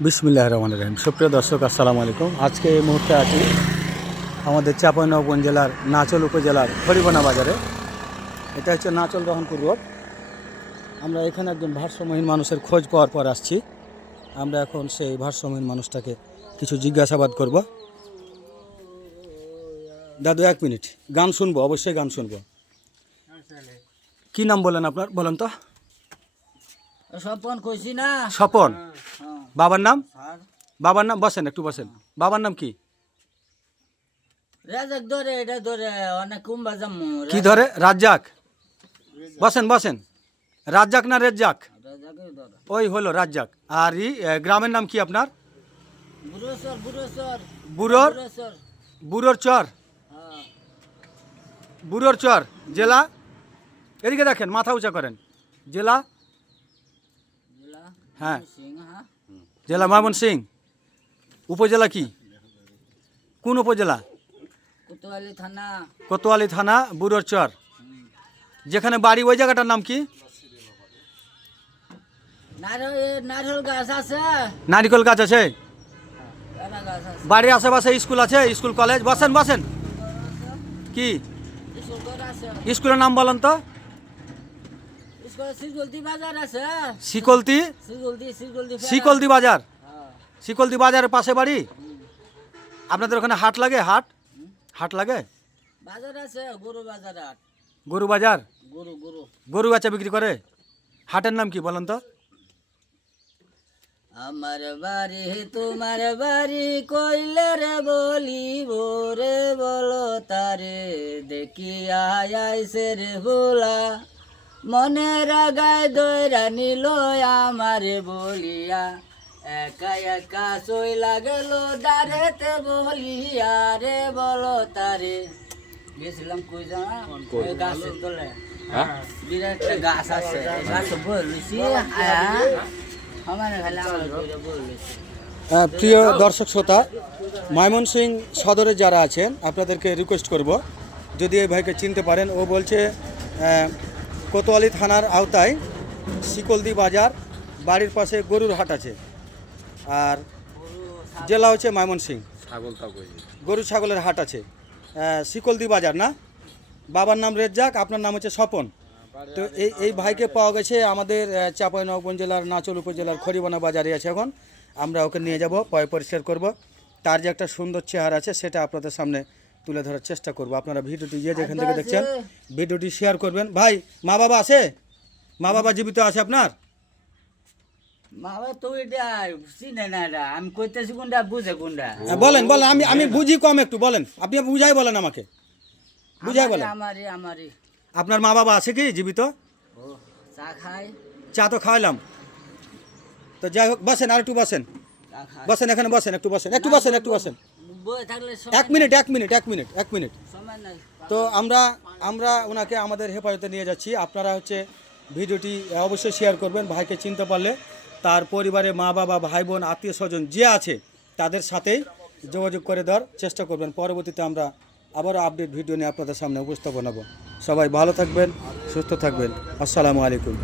বিসমিল্লাহ রহমান রহিম। সুপ্রিয় দর্শক আসসালামু আলাইকুম। আজকে এই মুহূর্তে আছি আমাদের চাঁপাইনবাবগঞ্জ জেলার নাচল উপজেলার হরিবনা বাজারে। এটা হচ্ছে নাচল রহনপুর রোড। আমরা এখানে একজন ভারসাম্যহীন মানুষের খোঁজ পাওয়ার পর আসছি। আমরা এখন সেই ভারসাম্যহীন মানুষটাকে কিছু জিজ্ঞাসাবাদ করব। দাদু এক মিনিট। গান শুনব অবশ্যই গান শুনব। কি নাম বলেন আপনার? বলেন তো। স্বপন কইছি না। স্বপন? হ্যাঁ, বাবার নাম? বাবার নাম? বসেন একটু বসেন। বাবার নাম কি? রেজাক ধরে এটা ধরে অনেক কুম্বা কি ধরে? রাজ্জাক। বসেন বসেন। রাজ্জাক না রেজ্জাক? ওই হলো রাজ্জাক। আর ই গ্রামের নাম কি আপনার? বুড়োর? বুড়োর চর। হ্যাঁ। বুড়োর চর। জেলা? এদিকে দেখেন মাথা উঁচা করেন। জেলা? হ্যাঁ। জেলা ময়মন সিং। উপজেলা কি? কোন উপজেলা? কোতোয়ালি থানা। কোতোয়ালি থানা বুড়োর চর। যেখানে বাড়ি ওই জায়গাটার নাম কি? নারকেল গাছ আছে? বাড়ির আশেপাশে স্কুল আছে? School college? বসেন বসেন। কি? স্কুলের নাম বলেন তো। বাজার শিকলতি? শিকলদি বাজার? হ্যাঁ। শিকলদি বাজারের পাশে বাড়ি? আপনাদের ওখানে হাট লাগে? হাট? হাট লাগে? বাজার আছে গরু বাজার হাট। গরু বাজার? গরু গরু। গরু বাচ্চা বিক্রি করে? হাটের নাম কি বলেন তো? আমার বাড়ি তোমার বাড়ি কইলে রে বলিব রে বলো তারে দেখি আইসে রে ভোলা মনে রাগায় দৈরা নিল আমারে বলিয়া। একা একা সই লাগল দাঁড়েতে বলিয়া রে বলো তারে। গেছিলাম কই জানা? গাছের তলে। বিরাট একটা গাছ আছে। গাছ বলছি আয়া আমার খালি আমার বলছি প্রিয় দর্শক শ্রোতা ময়মনসিং সদরে যারা আছেন আপনাদেরকে রিকোয়েস্ট করব। যদি এই ভাইকে চিনতে পারেন ও বলছে কোতোয়ালি থানার আওতায় শিকলদি বাজার বাড়ির পাশে গরুর হাট আছে। আর জেলা হচ্ছে ময়মনসিং গরু ছাগলের হাট আছে। শিকলদি বাজার না? বাবার নাম রেজ্জাক আপনার নাম হচ্ছে স্বপন। তো এই এই ভাইকে পাওয়া গেছে আমাদের চাঁপাইনবাবগঞ্জ জেলার নাচল উপজেলার খড়িবানা বাজারে আছে এখন। আমরা ওকে নিয়ে যাব পয় পরিষ্কার করব। তার যে একটা সুন্দর চেহারা আছে সেটা আপনাদের সামনে তুলে ধরার চেষ্টা করব। আপনারা ভিডিওটি যে যেখান থেকে দেখছেন ভিডিওটি শেয়ার করবেন। ভাই মা বাবা আছে? মা বাবা জীবিত আছে আপনার? হ্যাঁ, বলেন বলেন আমি আমি বুঝি কম একটু বলেন। আপনি বুঝাই বলেন আমাকে। বুঝাই বলেন। আপনার মা বাবা আছে কি জীবিত? চা খাই চা তো খাওয়ালাম তো যাই হোক বসেন আর একটু বসেন বসেন এখানে বসেন একটু বসেন একটু বসেন একটু বসেন। এক মিনিট এক মিনিট এক মিনিট এক মিনিট। তো আমরা আমরা ওনাকে আমাদের হেফাজতে নিয়ে যাচ্ছি। আপনারা হচ্ছে ভিডিওটি অবশ্যই শেয়ার করবেন ভাইকে চিনতে পারলে। তার পরিবারে মা বাবা ভাই বোন আত্মীয় স্বজন যে আছে তাদের সাথেই যোগাযোগ করে দেওয়ার চেষ্টা করবেন। পরবর্তীতে আমরা আবারও আপডেট ভিডিও নিয়ে আপনাদের সামনে উপস্থাপন হব। সবাই ভালো থাকবেন সুস্থ থাকবেন। আসসালামু আলাইকুম।